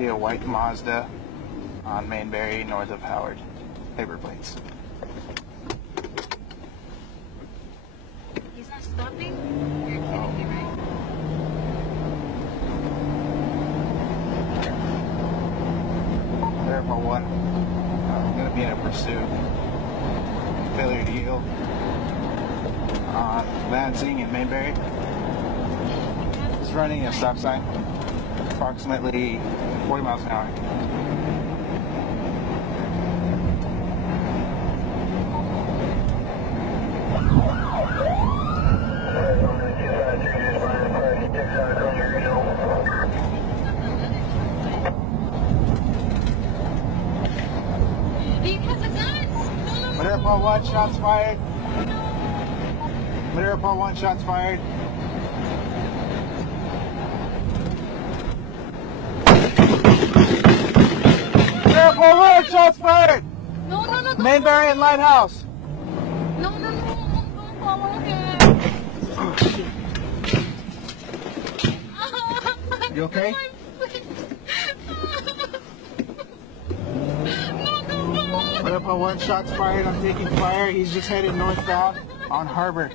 be a white Mazda on Mainbury, north of Howard. Paper plates. He's not stopping? You're kidding me, right? There for one. I'm going to be in a pursuit. Failure to yield on Lansing and Mainbury. He's running a stop sign, approximately 40 miles an hour. Madera Part 1, shots fired. Madera Part 1, shots fired. Madera Part 1, shots fired. No. Mainbury and Lighthouse. No. Don't follow him. Oh, shit. You okay? Madera Part 1, shots fired. I'm taking fire. He's just headed northbound on Harbor.